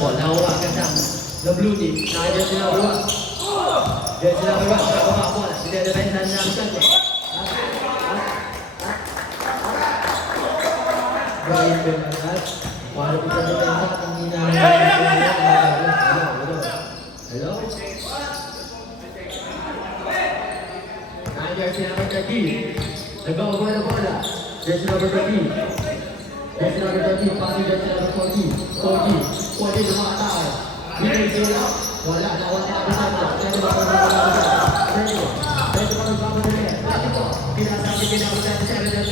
bola orang kacang. The blue team. Nah, dia sudah berbuat. Dia sudah berbuat. Tak bawa bola. Dia ada main dan macam tu. Baik benar. Walau kita bertengkar penghinaan. Hello. Nah, dia sudah berjadi. Tegak bola. Dia sudah berjadi. Dia sudah berjadi. Pasti dia sudah berjadi. Koji di mata. Ini dia. Bola lawan tak bersama. Dia sudah berjadi. Dia sudah berjadi. Tidak sampai tidak berjadi. Saya berjadi.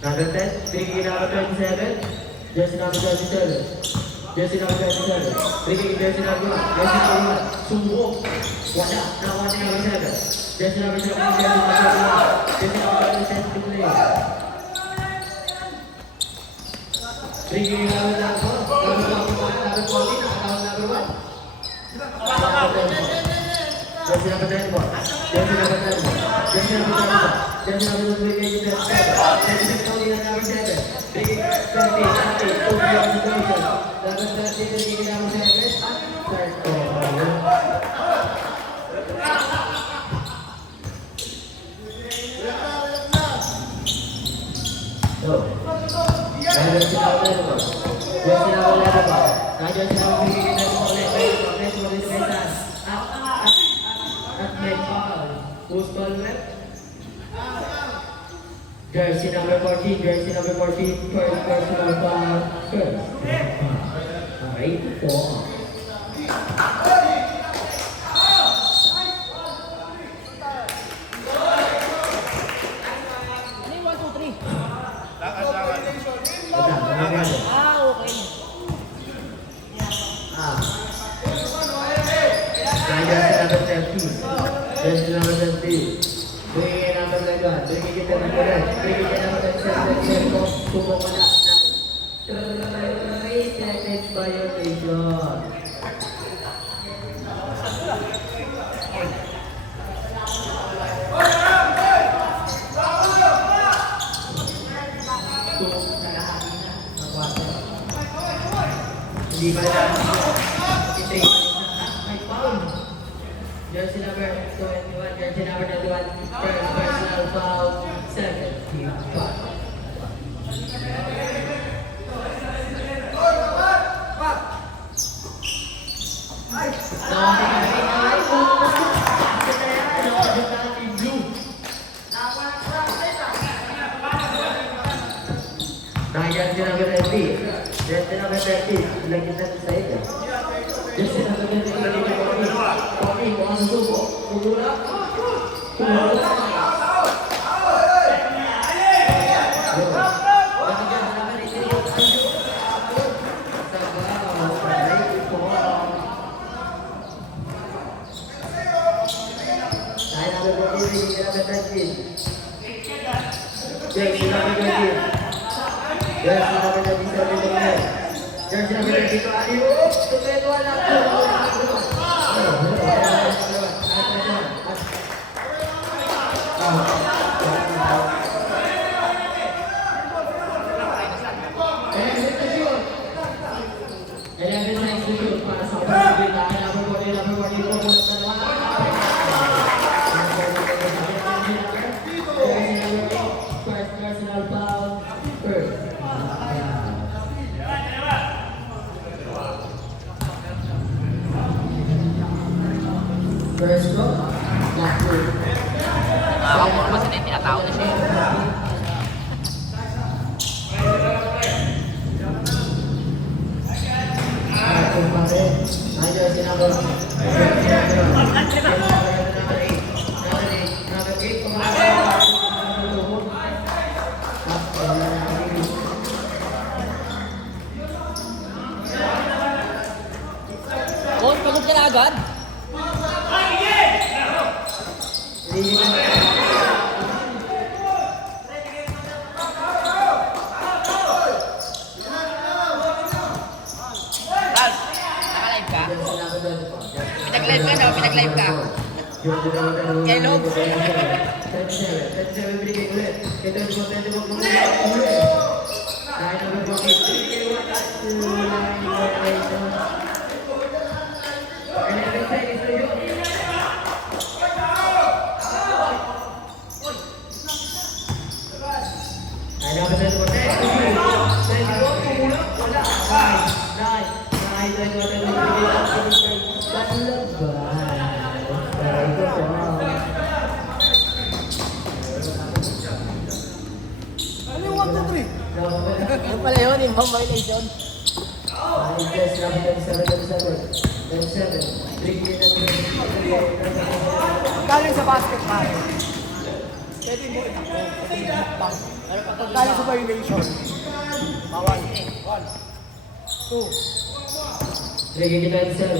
Number 10, bringing number 27, jersey number 27, jersey number 27, bringing jersey number 1, jersey number 1, Sungguh, Wadah, number 7, jersey number 7, jersey number 7 to play. Bringing number 14, number 1, jersey number 10, jersey number 10, jersey number 10, jersey number 10. Jersey number 2, jersey number 7, number 7, bringing 30, situation. Number 30, bringing number 7, third goal. So, jersey number 11, jersey number 11, now jersey number 3, let's go this sentence. At make ball. Who's ball left? Jersey number 14, first personal foul, first. Alright, 4. Jersey number 17. Bringing in number 11, bringing it to number 10, bringing it number 7, Kumpul pada 3 seconds violation. Hindi ba na jersey number 21, jersey number 21, first personal foul, second team foul. Nah, jersey number 30, jersey number 30, lagi kita selesai kan? Jersey number 30, Kopi, mohon subuh, kumula. First goal, last goal. Ako mo naman sa tinatao na siya. agad? Ralph, naka-live ka? Pinag-live ka, no? Pinag-live ka. Kay Log. Ano pala yun, yung violation? Galing sa basket man. Pwede mo itakbo. Pwede mo itakbang. Pero kapag galing sa violation, bawal. 1, 2. Lagi kita di sana.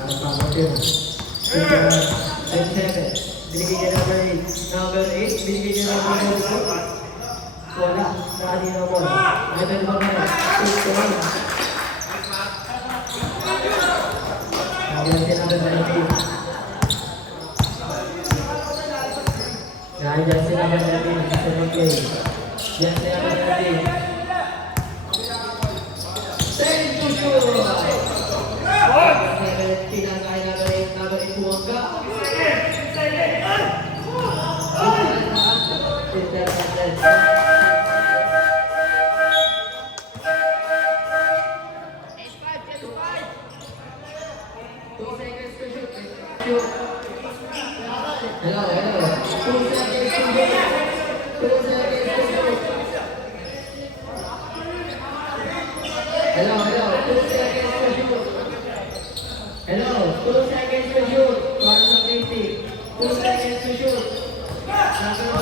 Apa dia? 27. Biligi dia number 8. Biligi dia number 4. Wala. Tadi nomor. Ada nomor. Ada dia number 19. Nah, dia number 19. Dia number 19. Hello. 2 seconds to go. 2 seconds to go. Hello. 2 seconds to shoot. Hello. 2 seconds to shoot. Para sa 50. 2 seconds to shoot. Number 1.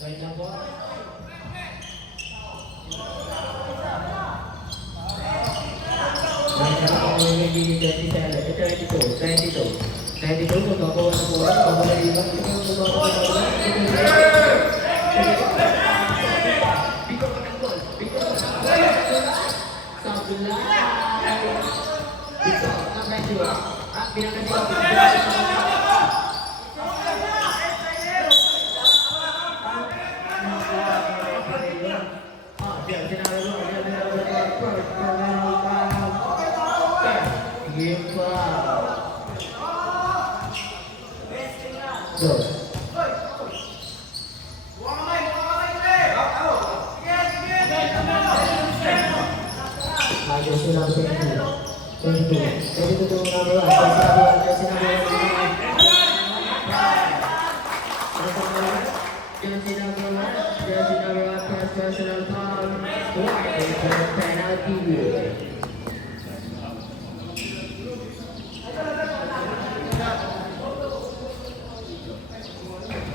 Wait lang po. Go. Jersey number 22. 22 to number 1. Jersey number 1. Jersey number 1. First personal foul. Penalty.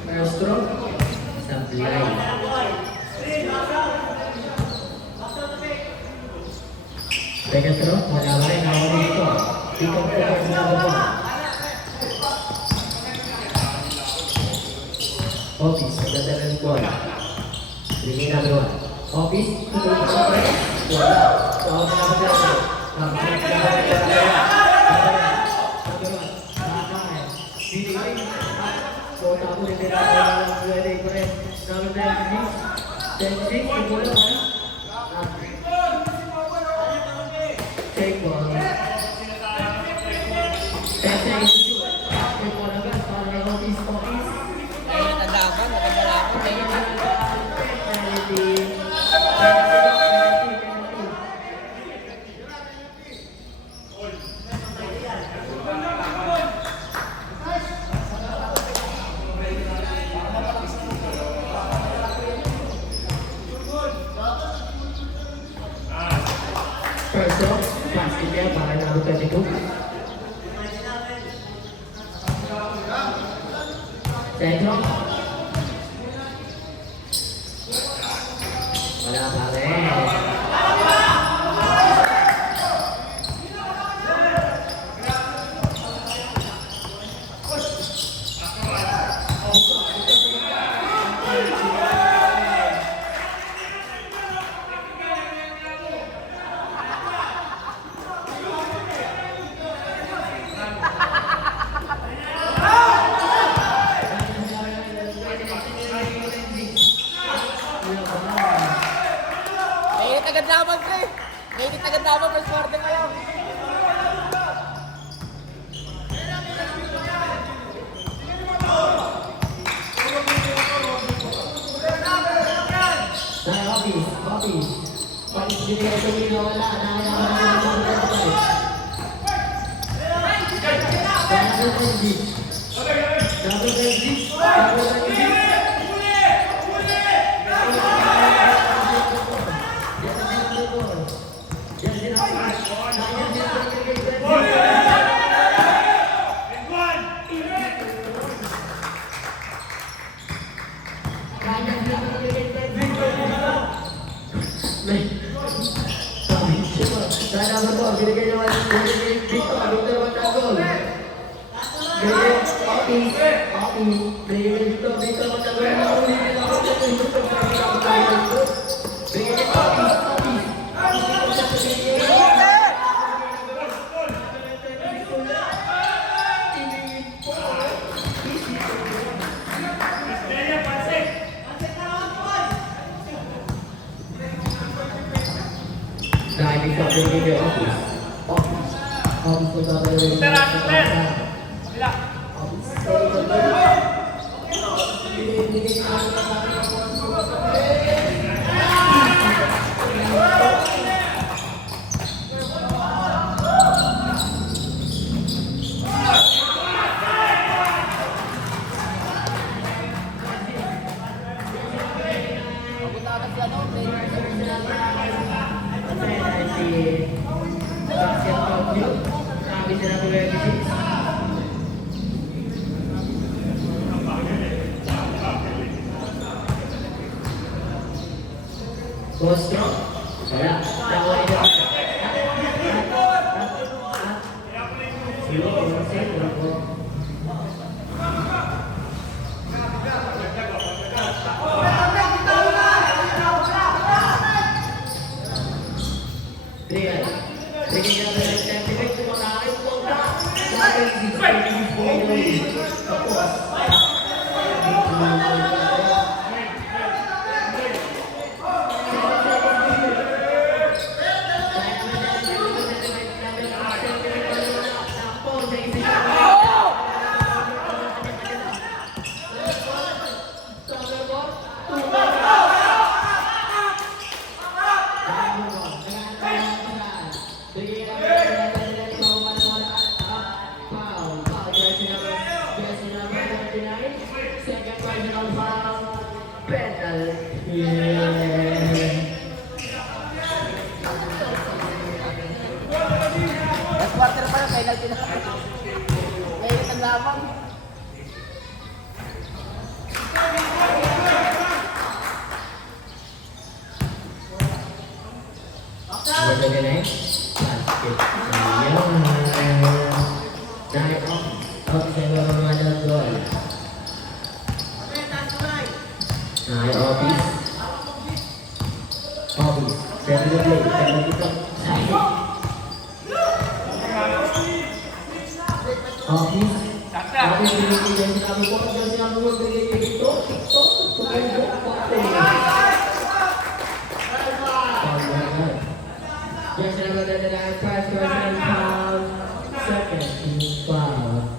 Maestro, sablay. Second throw, wala ba rin ako dito. Dito po ako sa baba. Office, magdadala ng bola. Bigay na doon. Office, tutuloy ko sa pre. Wala. So, ako na magdadala. So, tapo rin nila ang pwede ko rin. Number 26, yung bola ba? Take ball. 10 seconds to shoot. Take ball agad para kay Office. Ayun, natanda ko. Maganda ako. Penalty. First off, basket niya para na 22. Second. Office. Office binigay sa Wino, wala. Nakakaya. Double Benji. Double Benji. Double Benji. Bostro, wala. Tawa ito. Silo, set, wala. Trial. Sige nga ba yung sentiment kung makakit mo ka? Bakit dito sa mga tapos? Quarter pa lang, penalty na. Ngayon ang lamang. Wala ka na eh? Basket. Ayan. Dahil off sa mga ng goal. Dahil office. Office. Seven to play. Seven to play. Office. Office binibigyan sinabi ko. Pagka sinabi ko, binibigyan ito. Ito. Yes, number 39, first person foul, second team foul.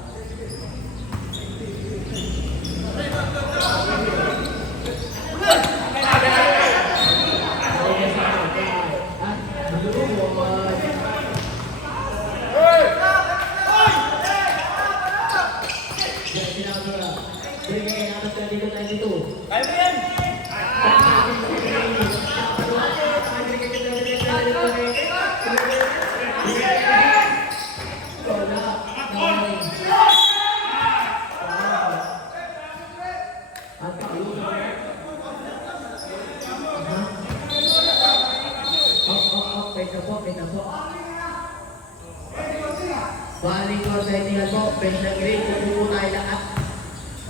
Balik ko sa tingnan mo, bench ng grade, upo tayo lahat.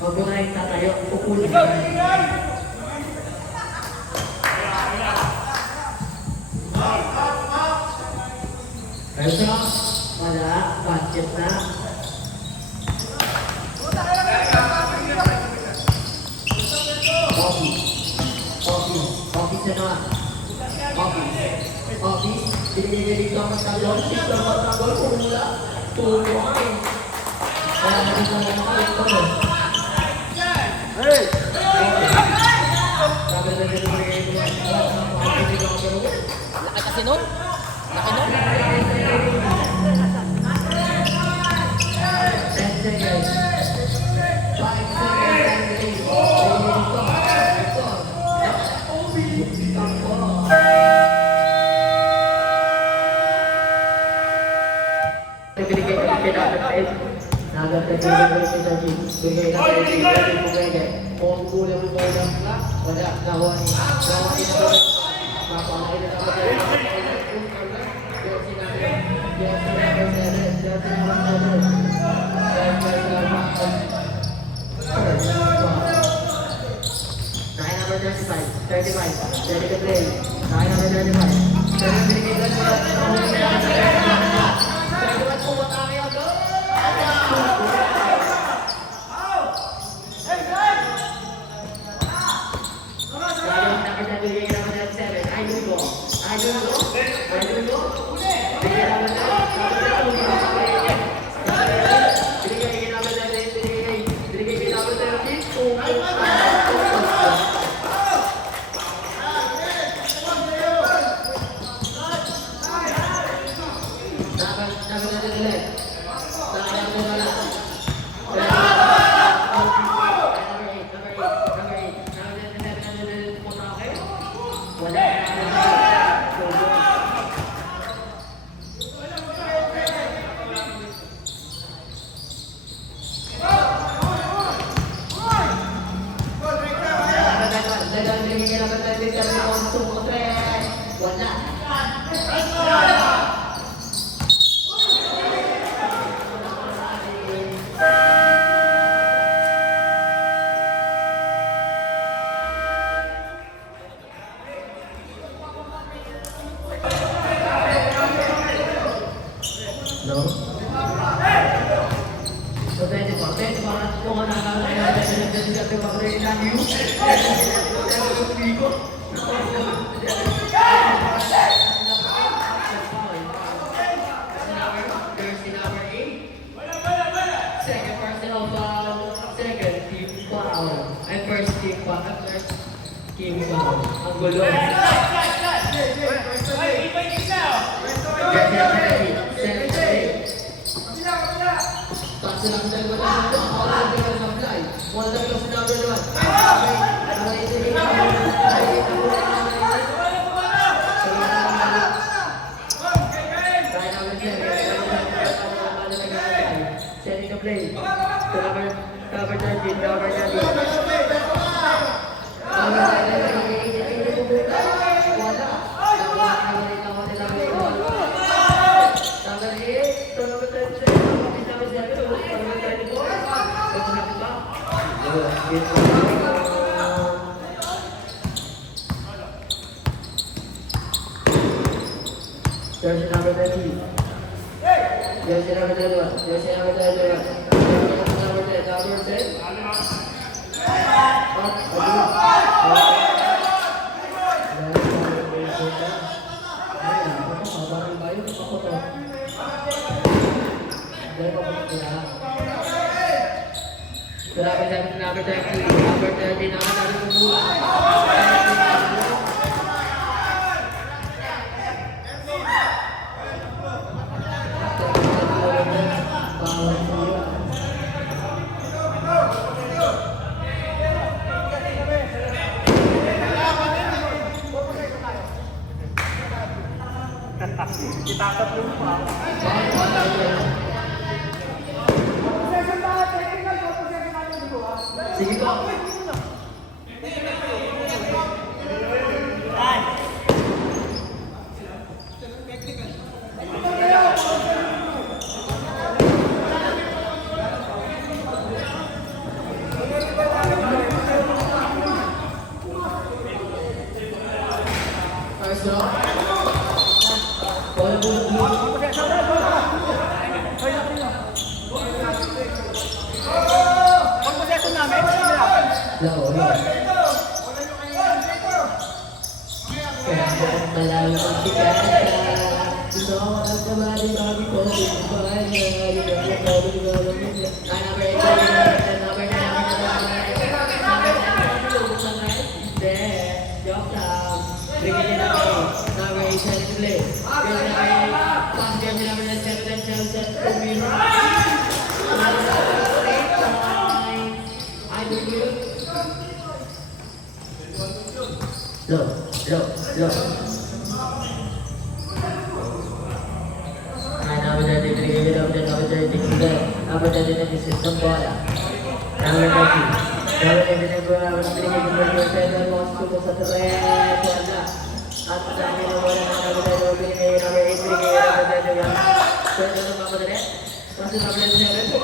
Huwag mo na yung tatayo, upo tayo. Pero wala, basket na. Office naman. Office, binigay dito ang magtagol, dito ang magtagol, pumula. Tuloy. Kaya dito ang magtagol. Hey! Sabi na dito, binigay dito ang magtagol. nun? Laki nun? 10 seconds. 5 seconds. Ready to play. Nine number 35. No? So, 24. 24. Kung ano second personal foul, second team foul, and first team foul. Ang gulo. Pasa lang sa dalawa na wala lang sa number 1. Setting the play. Cover 13, cover 13. Jersey number 20. Jersey number 21. Jersey number 21. Number 10. Number 10. Number 30. Number 30. Itatatlo mo pa. Sige po. First round. Play. Low. Number 33, number 30, number 39 system bola. Number 30. Number 39, number 3, masuk ke satu red bola. Atas dari bola number 32, number 8, number 31. Terus number 3. Masuk number 7.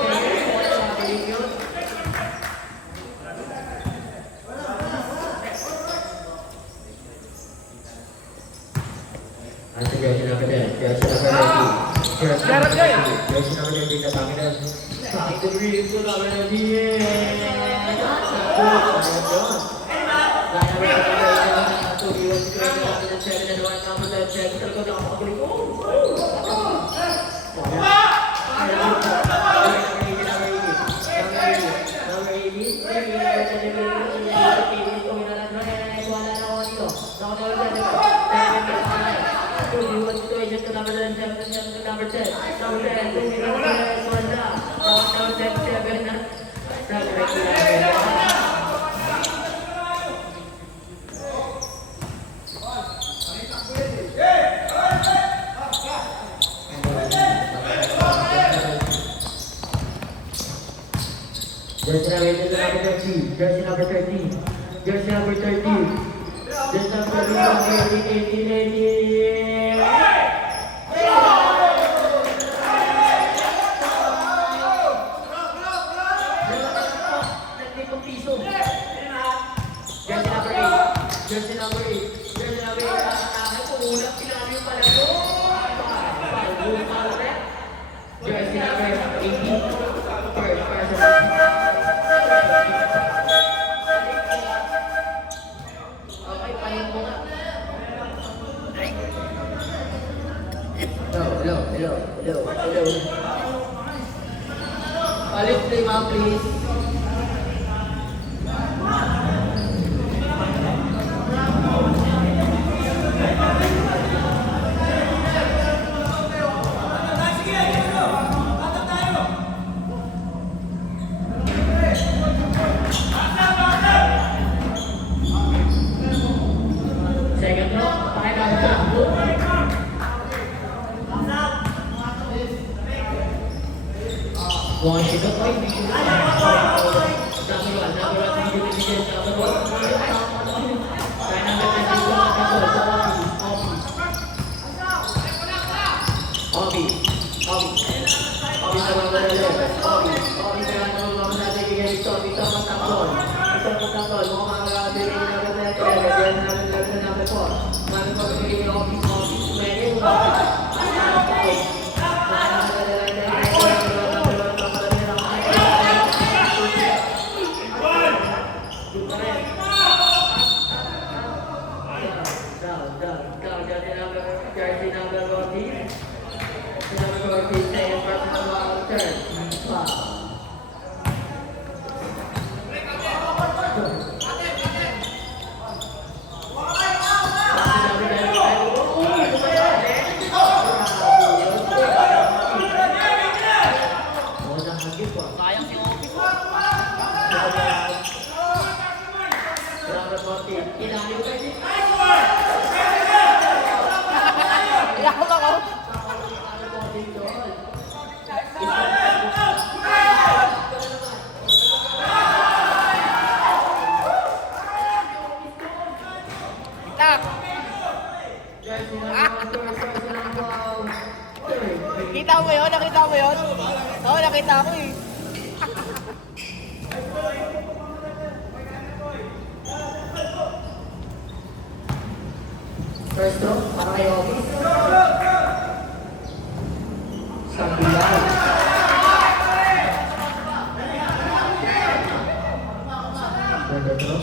Nanti jersey number 10, jersey number 30. Jersey number 30 datangin dan satu ribu number 30. Jersey number 13, jersey number 13, jersey number 18. Jersey number 8, jersey number 8, kumulang sinabi yung pala ko. Jersey number 18, first person. Okay, pahin mo nga. Hello. Palit play ma'am, please. Second row, pakai bangsa. One shot, number 3. Kita mo yun? Nakita mo yun? Oo, nakita ko eh. First row, para kay Obi. Sambilan. Second row.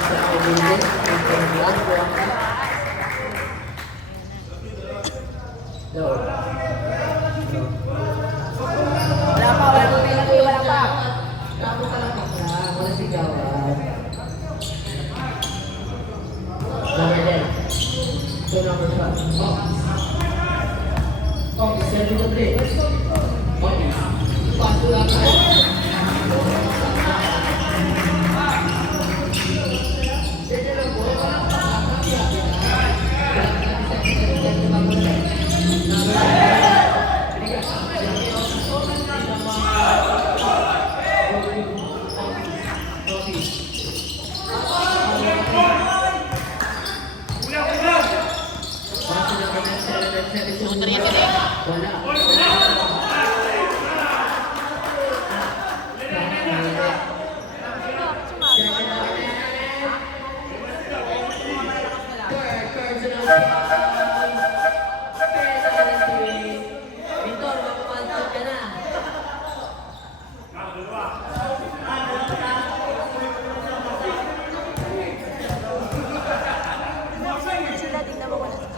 sa Emilio. No. Wala pa, wala pa, wala pa. Tapo ka lang bakla. Wala sigawan. Number 10. So number 12. Okay, 7 to 3. Okay. Paso lang tayo. Dito lang po.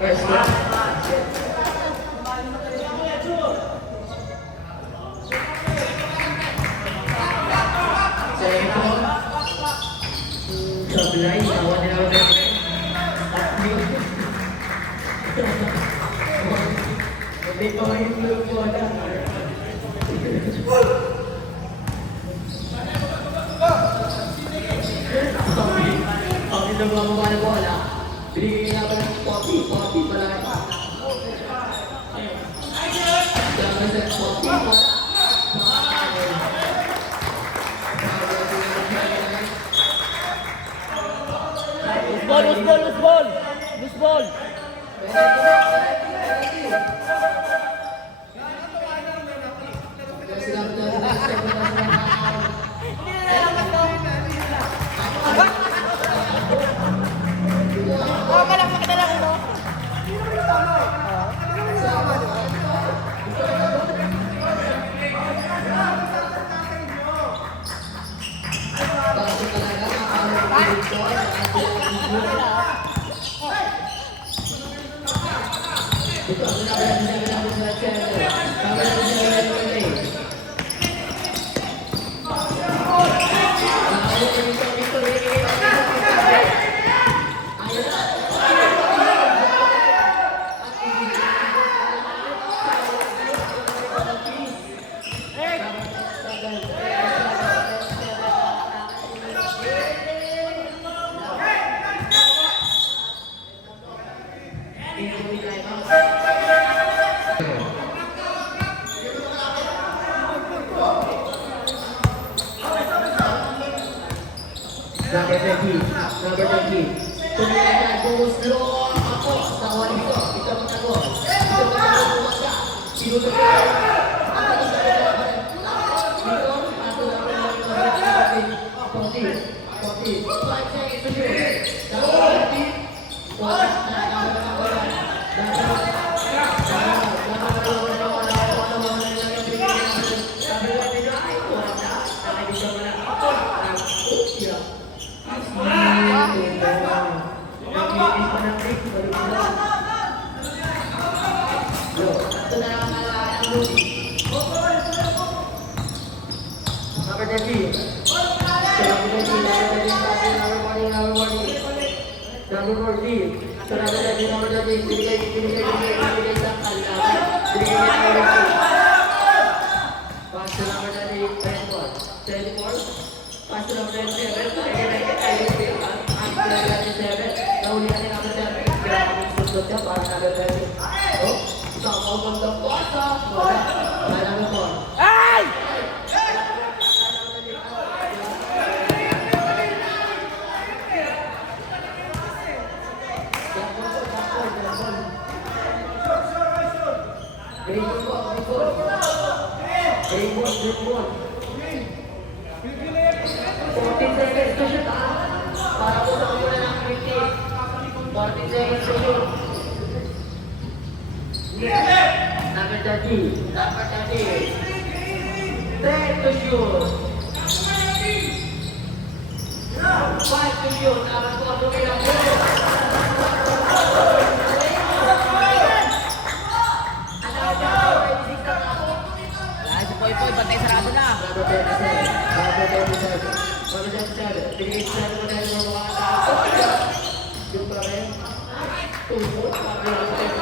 First one. Second one. Sablay, tawa nila ako na hindi pa yung blue po na. Ang ito mga mababa na bola. Binigay nga pa ng Poppy pala. Dapat sa Poppy. Loose ball. Oh, malaki na lang ito. Number 20. Tumilagay po slow ako sa wali ko. Ito magtagol. Sinutugay. Number 13. Number 14. So number 13. Binigay sa kalaban. Binigay niya sa ulit. Pass to number 24. Pass to number 27. Nahulihan niya number 7. Susot niya para number 20. Oh, isang pagpunta po ata. Para number 4. Ay! Report. 14 seconds to shoot, para po sa kamula ng 50. 14 seconds to shoot. Number 30. 10 to shoot. 5 to shoot. Video, dapat po ako kailangan. Wala, si Poy Poy, bantay sarado na. Number 37. Number 37. Number 37. Binigay sa mo dahil mga tao. Yung pa rin. Tumpot. Number 37.